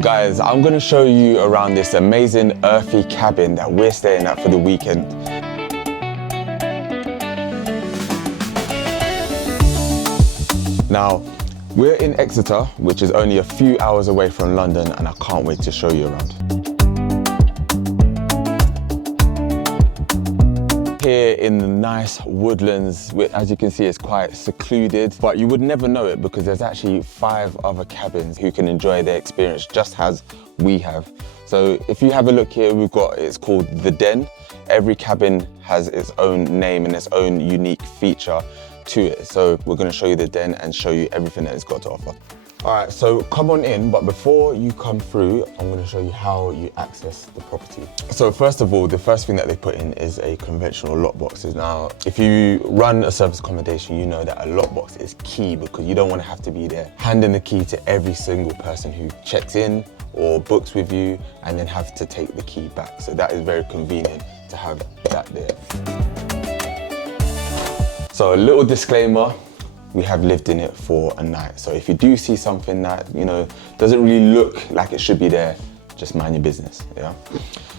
Guys, I'm gonna show you around this amazing earthy cabin that we're staying at for the weekend. Now, we're in Exeter, which is only a few hours away from London, and I can't wait to show you around. Here in the nice woodlands, as you can see, it's quite secluded, but you would never know it because there's actually 5 other cabins who can enjoy their experience just as we have. So if you have a look here, it's called The Den. Every cabin has its own name and its own unique feature to it. So we're going to show you The Den and show you everything that it's got to offer. All right, so come on in, but before you come through, I'm going to show you how you access the property. So first of all, the first thing that they put in is a conventional lockbox. Now, if you run a service accommodation, you know that a lockbox is key because you don't want to have to be there handing the key to every single person who checks in or books with you and then have to take the key back. So that is very convenient to have that there. So a little disclaimer, we have lived in it for a night. So if you do see something that, doesn't really look like it should be there, just mind your business, yeah?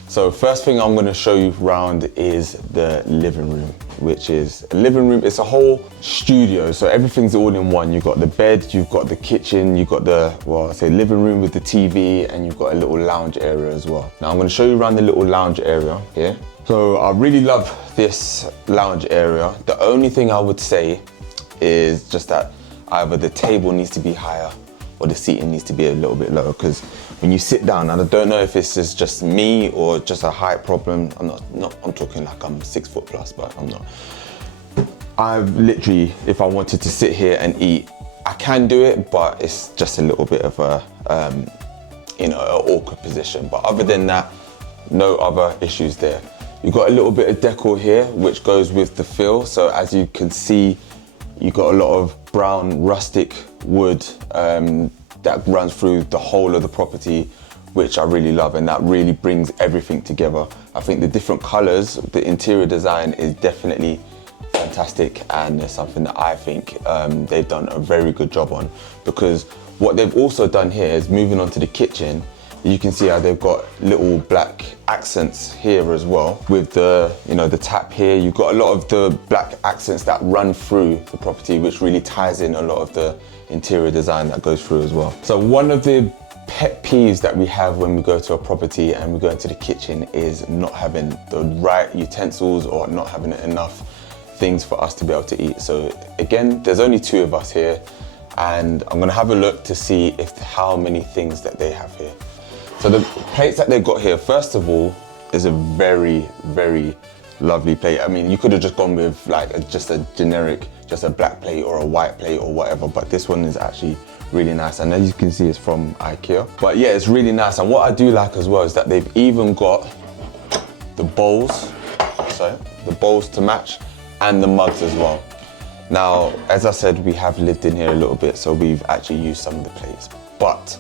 So first thing I'm gonna show you around is the living room, which is a living room. It's a whole studio, so everything's all in one. You've got the bed, you've got the kitchen, you've got the, living room with the TV, and you've got a little lounge area as well. Now I'm gonna show you around the little lounge area here. So I really love this lounge area. The only thing I would say is just that either the table needs to be higher or the seating needs to be a little bit lower, because when you sit down, and I don't know if this is just me or just a height problem, I'm talking like I'm 6 foot plus, but I'm not. I've literally, if I wanted to sit here and eat, I can do it, but it's just a little bit of a, an awkward position. But other than that, no other issues there. You've got a little bit of decor here, which goes with the feel. So as you can see, you've got a lot of brown rustic wood that runs through the whole of the property, which I really love, and that really brings everything together. I think the different colors, the interior design is definitely fantastic, and it's something that I think they've done a very good job on, because what they've also done here is moving on to the kitchen. You can see how they've got little black accents here as well with the, the tap here. You've got a lot of the black accents that run through the property, which really ties in a lot of the interior design that goes through as well. So one of the pet peeves that we have when we go to a property and we go into the kitchen is not having the right utensils or not having enough things for us to be able to eat. So again, there's only 2 of us here, and I'm gonna have a look to see how many things that they have here. So the plates that they've got here, first of all, is a very, very lovely plate. I mean, you could have just gone with just a generic, just a black plate or a white plate or whatever, but this one is actually really nice. And as you can see, it's from IKEA. But yeah, it's really nice. And what I do like as well is that they've even got the bowls to match, and the mugs as well. Now, as I said, we have lived in here a little bit, so we've actually used some of the plates, but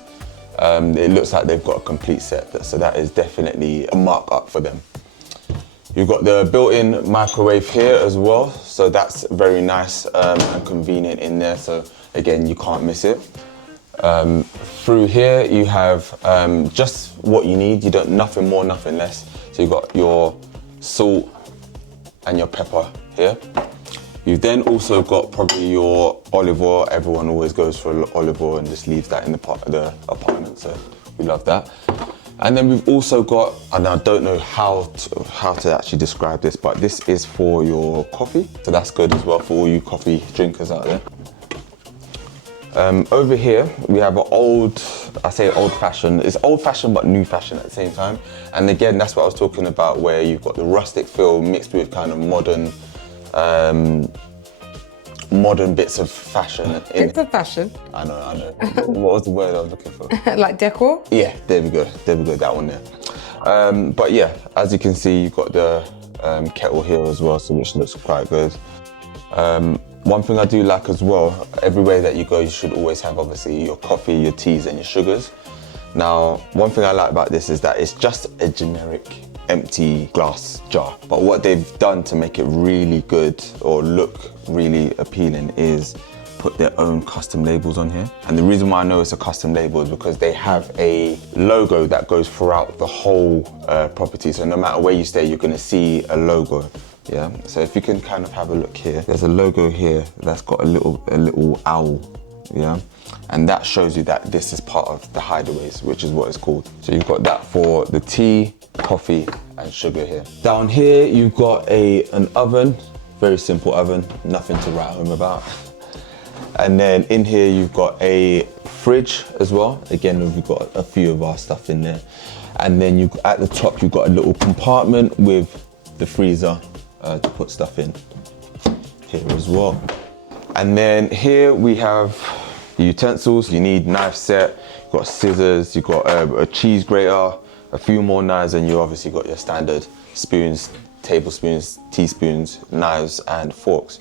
it looks like they've got a complete set, so that is definitely a mark up for them. You've got the built-in microwave here as well, so that's very nice and convenient in there, so again, you can't miss it. Through here, you have just what you need. You don't, nothing more, nothing less. So you've got your salt and your pepper here. You've then also got probably your olive oil. Everyone always goes for olive oil and just leaves that in the apartment, so we love that. And then we've also got, and I don't know how to actually describe this, but this is for your coffee, so that's good as well for all you coffee drinkers out there. Over here, we have an I say old fashioned, it's old fashioned but new fashioned at the same time. And again, that's what I was talking about, where you've got the rustic feel mixed with kind of modern bits of fashion. Bits of fashion? I know. What was the word I was looking for? Like decor? Yeah, there we go, that one there. But yeah, as you can see, you've got the kettle here as well, so which looks quite good. One thing I do like as well, everywhere that you go, you should always have obviously your coffee, your teas and your sugars. Now, one thing I like about this is that it's just a generic empty glass jar. But what they've done to make it really good or look really appealing is put their own custom labels on here. And the reason why I know it's a custom label is because they have a logo that goes throughout the whole property. So no matter where you stay, you're gonna see a logo. Yeah, so if you can kind of have a look here, there's a logo here that's got a little owl, yeah? And that shows you that this is part of the hideaways, which is what it's called. So you've got that for the tea, coffee, and sugar here. Down here, you've got an oven, very simple oven, nothing to write home about. And then in here, you've got a fridge as well. Again, we've got a few of our stuff in there. And then at the top, you've got a little compartment with the freezer to put stuff in here as well. And then here we have the utensils. You need knife set, you've got scissors, you've got a cheese grater, a few more knives, and you obviously got your standard spoons, tablespoons, teaspoons, knives, and forks.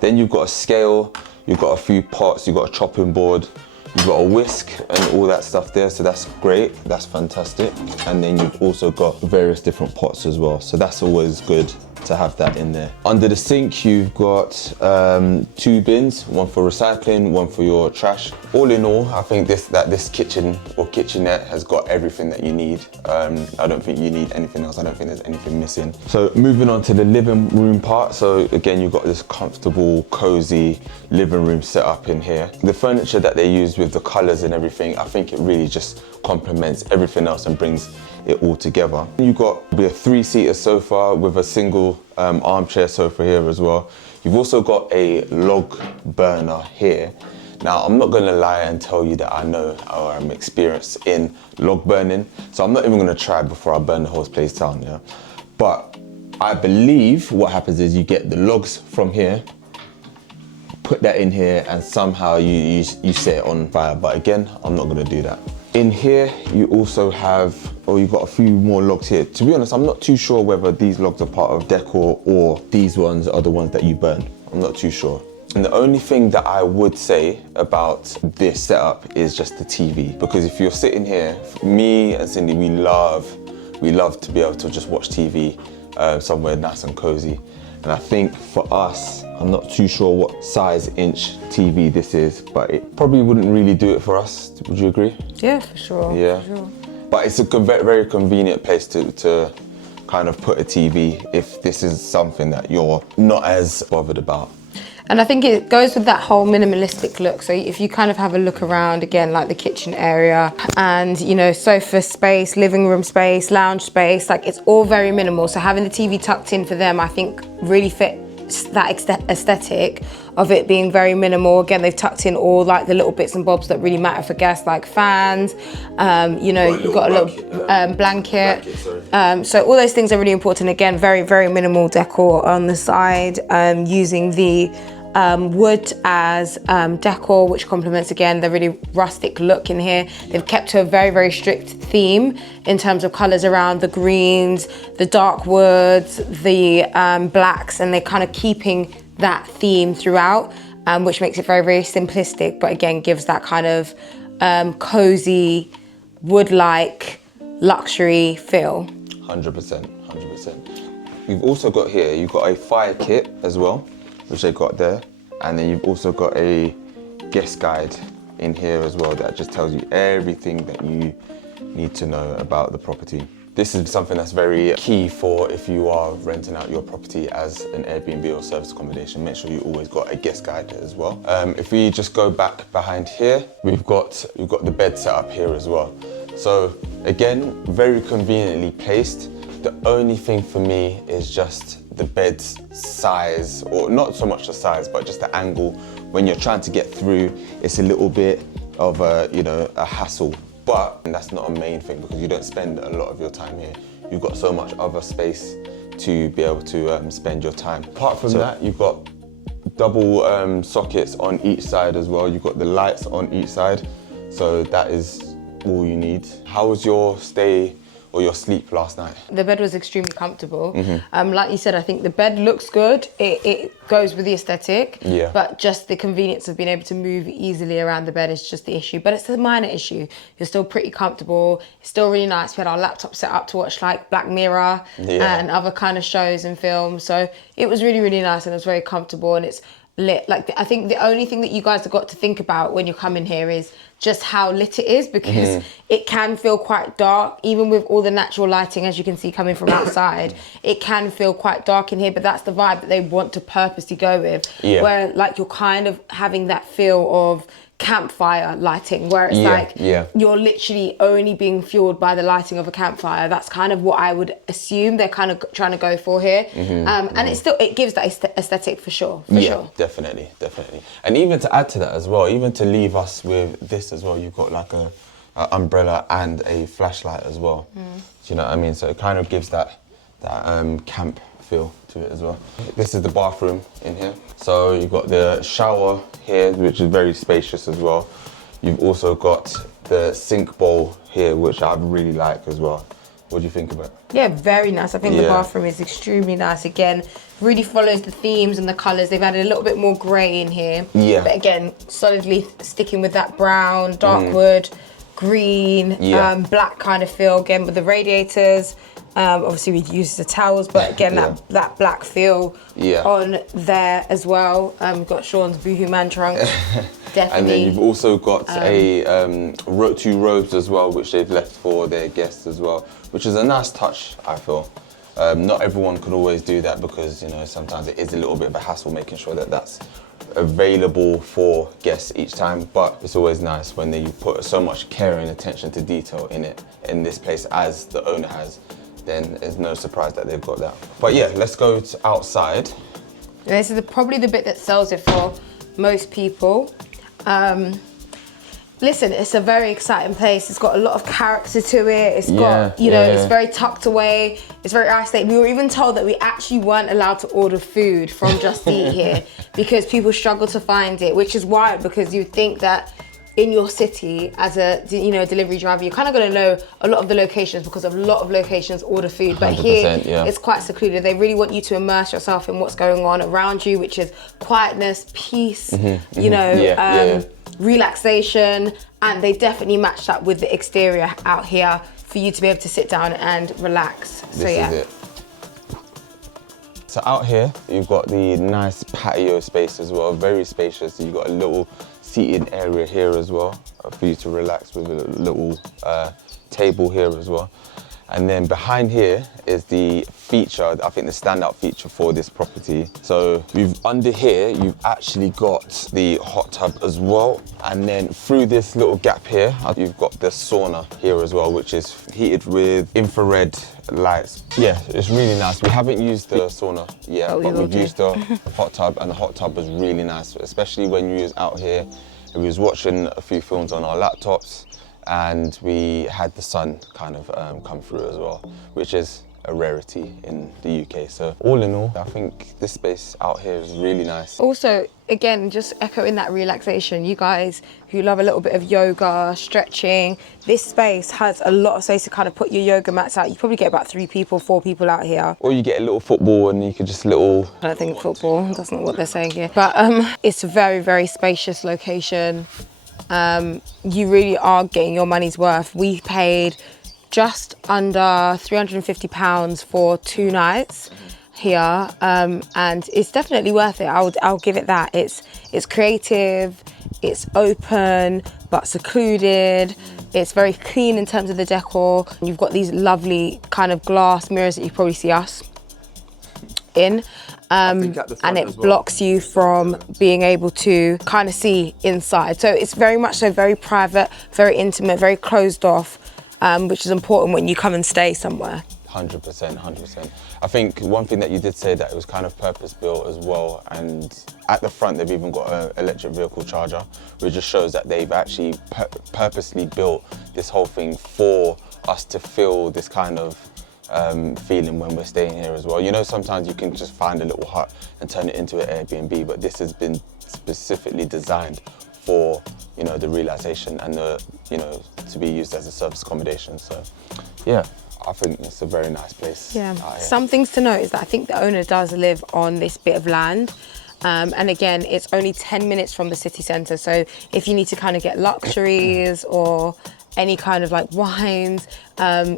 Then you've got a scale, you've got a few pots, you've got a chopping board, you've got a whisk and all that stuff there, so that's great, that's fantastic. And then you've also got various different pots as well, so that's always good to have that in there. Under the sink, you've got 2 bins, one for recycling, one for your trash. All in all, I think this kitchen or kitchenette has got everything that you need. I don't think you need anything else. I don't think there's anything missing. So moving on to the living room part. So again, you've got this comfortable, cozy living room set up in here. The furniture that they use with the colors and everything, I think it really just complements everything else and brings it all together. You've got a 3-seater sofa with a single armchair sofa here as well. You've also got a log burner here. Now, I'm not gonna lie and tell you that I know or I'm experienced in log burning, so I'm not even gonna try before I burn the whole place down, yeah? But I believe what happens is you get the logs from here, put that in here, and somehow you set it on fire. But again, I'm not gonna do that. In here, you also have, you've got a few more logs here. To be honest, I'm not too sure whether these logs are part of decor or these ones are the ones that you burn. I'm not too sure. And the only thing that I would say about this setup is just the TV. Because if you're sitting here, me and Cindy, we love to be able to just watch TV somewhere nice and cozy. And I think for us, I'm not too sure what size inch TV this is, but it probably wouldn't really do it for us. Would you agree? Yeah, for sure. Yeah. For sure. But it's a very convenient place to kind of put a TV if this is something that you're not as bothered about. And I think it goes with that whole minimalistic look. So if you kind of have a look around, again, like the kitchen area and, you know, sofa space, living room space, lounge space, like it's all very minimal. So having the TV tucked in for them, I think really fits that aesthetic of it being very minimal. Again, they've tucked in all like the little bits and bobs that really matter for guests, like fans, you know, you've got a little blanket. So all those things are really important. Again, very minimal decor on the side, using the wood as decor, which complements again the really rustic look in here. They've kept to a very strict theme in terms of colors around the greens, the dark woods, the blacks, and they're kind of keeping that theme throughout, which makes it very simplistic, but again gives that kind of cozy wood-like luxury feel. 100%. You've also got here, you've got a fire kit as well, which they got there. And then you've also got a guest guide in here as well that just tells you everything that you need to know about the property. This is something that's very key for if you are renting out your property as an Airbnb or service accommodation. Make sure you always got a guest guide as well. If we just go back behind here, we've got the bed set up here as well. So again, very conveniently placed. The only thing for me is just the bed's size, or not so much the size, but just the angle. When you're trying to get through, it's a little bit of a hassle, but that's not a main thing because you don't spend a lot of your time here. You've got so much other space to be able to spend your time. Apart from that, you've got double sockets on each side as well. You've got the lights on each side, so that is all you need. How was your stay or your sleep last night? The bed was extremely comfortable. Like you said, I think the bed looks good. It goes with the aesthetic, yeah. But just the convenience of being able to move easily around the bed is just the issue. But it's a minor issue. You're still pretty comfortable. It's still really nice. We had our laptop set up to watch like Black Mirror and other kind of shows and films. So it was really nice and it was very comfortable, and it's lit. Like, I think the only thing that you guys have got to think about when you're coming here is just how lit it is, because it can feel quite dark, even with all the natural lighting, as you can see coming from outside. It can feel quite dark in here, but that's the vibe that they want to purposely go with. Where like you're kind of having that feel of campfire lighting, where it's you're literally only being fueled by the lighting of a campfire. That's kind of what I would assume they're kind of trying to go for here. And it gives that aesthetic for sure. Definitely. And even to add to that as well, even to leave us with this as well, you've got like a umbrella and a flashlight as well. Do you know what I mean? So it kind of gives that camp feel to it as well. This is the bathroom in here. So you've got the shower here, which is very spacious as well. You've also got the sink bowl here, which I really like as well. What do you think of it? Yeah, very nice. I think the bathroom is extremely nice. Again, really follows the themes and the colours. They've added a little bit more grey in here. But again, solidly sticking with that brown, dark wood, green, black kind of feel, again with the radiators. Obviously we'd use the towels, but again that black feel on there as well. We've got Sean's Boohoo Man trunk. Definitely. And then you've also got two robes as well, which they've left for their guests as well, which is a nice touch, I feel. Not everyone could always do that, because, you know, sometimes it is a little bit of a hassle making sure that that's available for guests each time, but it's always nice when you put so much care and attention to detail in this place, as the owner has. Then it's no surprise that they've got that. But yeah, let's go outside. This is probably the bit that sells it for most people. Listen, it's a very exciting place. It's got a lot of character to it. It's got, it's very tucked away. It's very isolated. We were even told that we actually weren't allowed to order food from Just Eat here because people struggle to find it, which is wild, because you'd think that in your city as a delivery driver, you're kind of going to know a lot of the locations, because a lot of locations order food, but here it's quite secluded. They really want you to immerse yourself in what's going on around you, which is quietness, peace, relaxation, and they definitely match that with the exterior out here for you to be able to sit down and relax. This is it. So out here you've got the nice patio space as well, very spacious. You've got a little seating area here as well for you to relax, with a little table here as well. And then behind here is the feature, I think the standout feature for this property. So under here, you've actually got the hot tub as well. And then through this little gap here, you've got the sauna here as well, which is heated with infrared lights. Yeah, it's really nice. We haven't used the sauna yet, but we've used the hot tub, and the hot tub was really nice, especially when you was out here. We was watching a few films on our laptops, and we had the sun kind of come through as well, which is a rarity in the UK. So all in all, I think this space out here is really nice. Also, again, just echoing that relaxation, you guys who love a little bit of yoga, stretching, this space has a lot of space to kind of put your yoga mats out. You probably get about 3 people, 4 people out here. Or you get a little football and you could just I don't think football, that's not what they're saying here. But it's a very, very spacious location. You really are getting your money's worth. We paid just under £350 for 2 nights here, and it's definitely worth it. I'll give it that. It's creative, it's open but secluded. It's very clean in terms of the decor. You've got these lovely kind of glass mirrors that you probably see us in. And it blocks you from being able to kind of see inside. So it's very much so very private, very intimate, very closed off, which is important when you come and stay somewhere. 100%. I think one thing that you did say, that it was kind of purpose built as well, and at the front they've even got an electric vehicle charger, which just shows that they've actually purposely built this whole thing for us to feel this kind of feeling when we're staying here as well. You know, sometimes you can just find a little hut and turn it into an Airbnb, but this has been specifically designed for, you know, the relaxation and the, you know, to be used as a service accommodation. So yeah, I think it's a very nice place. Yeah. Some things to note is that I think the owner does live on this bit of land. And again, it's only 10 minutes from the city centre. So if you need to kind of get luxuries or any kind of like wines,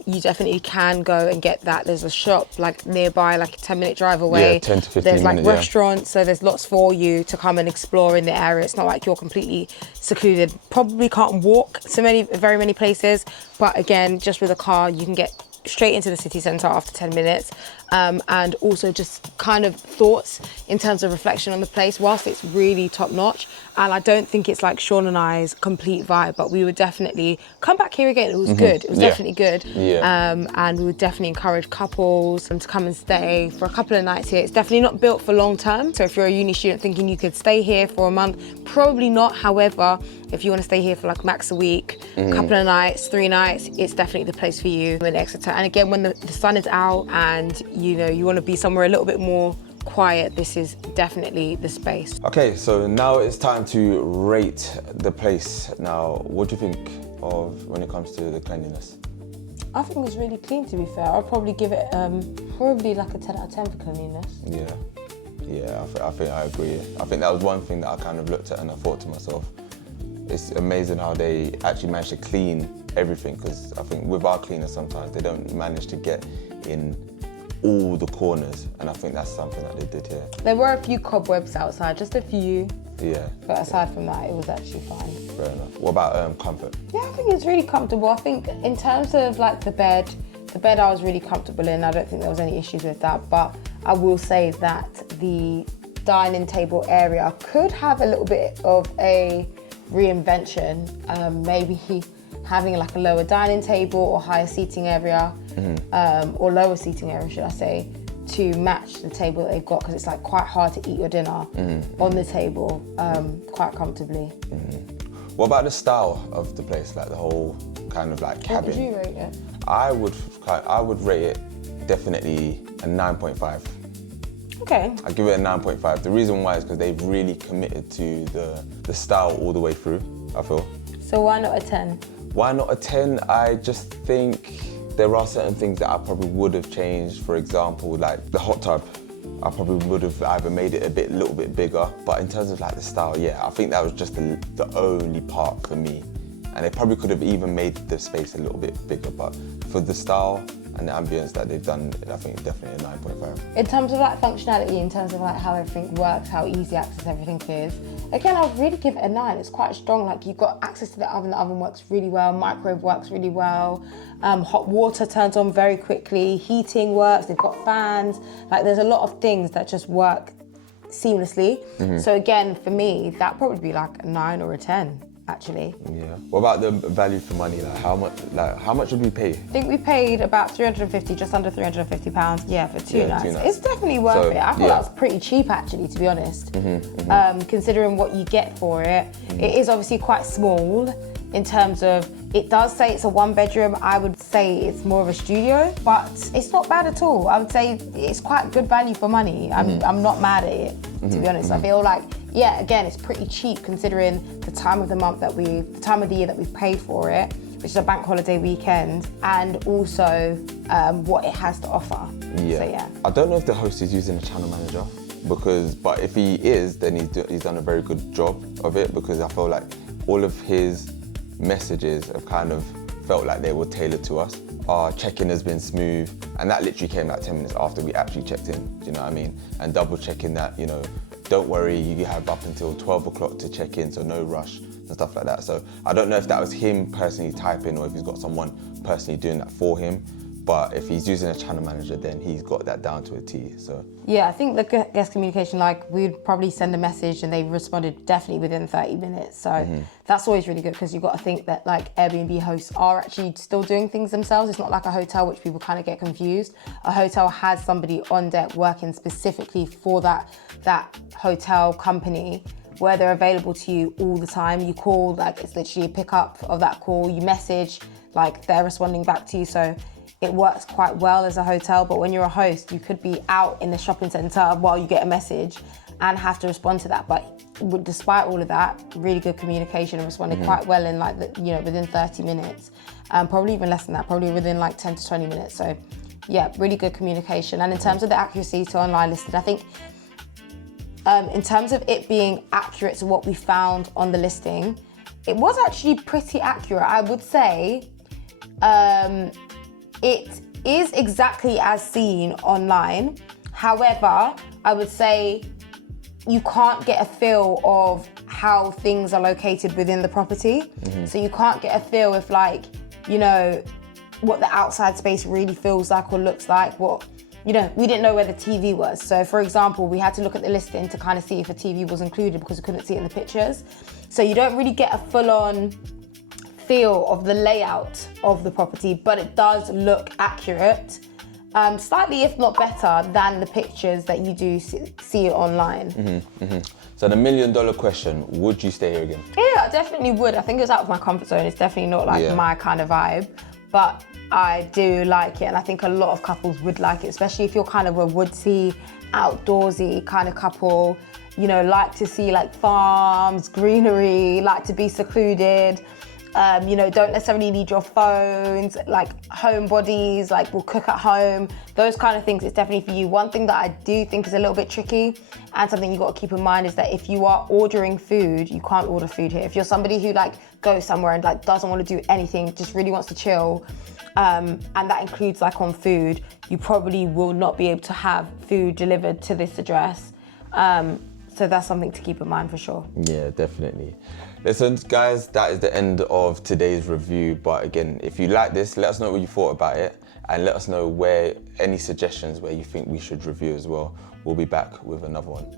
you definitely can go and get that. There's a shop like nearby, like a 10-minute drive away. Yeah, 10 to 15 There's like minutes, yeah. restaurants, so there's lots for you to come and explore in the area. It's not like you're completely secluded. Probably can't walk to very many places, but again, just with a car, you can get straight into the city centre after 10 minutes. And also just kind of thoughts in terms of reflection on the place, whilst it's really top notch. And I don't think it's like Sean and I's complete vibe, but we would definitely come back here again. It was good. It was definitely good. And we would definitely encourage couples to come and stay for a couple of nights here. It's definitely not built for long term. So if you're a uni student thinking you could stay here for a month, probably not. However, if you want to stay here for like max a week, couple of nights, 3 nights, it's definitely the place for you in Exeter. And again, when the sun is out and you know you want to be somewhere a little bit more quiet, this is definitely the space. Okay, so now it's time to rate the place. Now, what do you think of when it comes to the cleanliness? I think it's really clean, to be fair. I'll probably give it probably like a 10 out of 10 for cleanliness. Yeah, I think I agree. I think that was one thing that I kind of looked at and I thought to myself, it's amazing how they actually managed to clean everything, because I think with our cleaners sometimes they don't manage to get in all the corners, and I think that's something that they did here. There were a few cobwebs outside, just a few. Yeah. But aside from that, it was actually fine. Fair enough. What about comfort? Yeah, I think it's really comfortable. I think in terms of like the bed I was really comfortable in. I don't think there was any issues with that, but I will say that the dining table area could have a little bit of a reinvention. Maybe having like a lower dining table or higher seating area, or lower seating area, should I say, to match the table that they've got, because it's like quite hard to eat your dinner on the table quite comfortably. What about the style of the place, like the whole kind of like cabin? What would you rate it? I would rate it definitely a 9.5. Okay. I give it a 9.5. The reason why is because they've really committed to the style all the way through, I feel. So why not a 10? Why not a 10? I just think there are certain things that I probably would have changed. For example, like the hot tub. I probably would have either made it a little bit bigger. But in terms of like the style, yeah, I think that was just the only part for me. And they probably could have even made the space a little bit bigger. But for the style and the ambience that they've done, I think definitely a 9.5. In terms of like functionality, in terms of like how everything works, how easy access everything is, again, I'll really give it a 9. It's quite strong. Like you've got access to the oven works really well, microwave works really well, hot water turns on very quickly, heating works, they've got fans. Like there's a lot of things that just work seamlessly. So again, for me, that'd probably be like a 9 or a 10. Actually. Yeah. What about the value for money? Like how much did we pay? I think we paid about 350, just under 350 pounds. Yeah, for two nights. It's definitely worth it. I thought that was pretty cheap, actually, to be honest. Considering what you get for it. It is obviously quite small in terms of, it does say it's a 1-bedroom. I would say it's more of a studio, but it's not bad at all. I would say it's quite good value for money. I'm not mad at it, to be honest. I feel like, yeah, again, it's pretty cheap considering the time of the year that we've paid for it, which is a bank holiday weekend, and also what it has to offer. Yeah. So yeah. I don't know if the host is using a channel manager, but if he is, then he's done a very good job of it, because I feel like all of his messages have kind of felt like they were tailored to us. Our check-in has been smooth, and that literally came like 10 minutes after we actually checked in, do you know what I mean? And double checking that, you know, don't worry, you have up until 12 o'clock to check in, so no rush and stuff like that. So I don't know if that was him personally typing or if he's got someone personally doing that for him. But if he's using a channel manager, then he's got that down to a T. So yeah, I think the guest communication, like we'd probably send a message and they responded definitely within 30 minutes. So that's always really good, because you've got to think that like Airbnb hosts are actually still doing things themselves. It's not like a hotel, which people kind of get confused. A hotel has somebody on deck working specifically for that hotel company, where they're available to you all the time. You call, like it's literally a pickup of that call. You message, like they're responding back to you. So it works quite well as a hotel, but when you're a host, you could be out in the shopping centre while you get a message and have to respond to that. But despite all of that, really good communication and responded quite well in like, within 30 minutes. Probably even less than that, probably within like 10 to 20 minutes. So yeah, really good communication. And in terms of the accuracy to online listed, I think in terms of it being accurate to what we found on the listing, it was actually pretty accurate. I would say it is exactly as seen online. However, I would say you can't get a feel of how things are located within the property. So you can't get a feel if, like, you know, what the outside space really feels like or looks like. What, you know, we didn't know where the TV was. So for example, we had to look at the listing to kind of see if a TV was included because we couldn't see it in the pictures. So you don't really get a full-on feel of the layout of the property, but it does look accurate. Slightly, if not better, than the pictures that you do see online. So the $1 million question, would you stay here again? Yeah, I definitely would. I think it's out of my comfort zone. It's definitely not like my kind of vibe, but I do like it. And I think a lot of couples would like it, especially if you're kind of a woodsy, outdoorsy kind of couple, you know, like to see like farms, greenery, like to be secluded. You know, don't necessarily need your phones, like homebodies, like will cook at home, those kind of things. It's definitely for you. One thing that I do think is a little bit tricky and something you got to keep in mind is that if you are ordering food, you can't order food here. If you're somebody who like goes somewhere and like doesn't want to do anything, just really wants to chill, and that includes like on food, you probably will not be able to have food delivered to this address. So that's something to keep in mind for sure. Yeah, definitely. Listen, guys, that is the end of today's review. But again, if you like this, let us know what you thought about it and let us know where any suggestions where you think we should review as well. We'll be back with another one.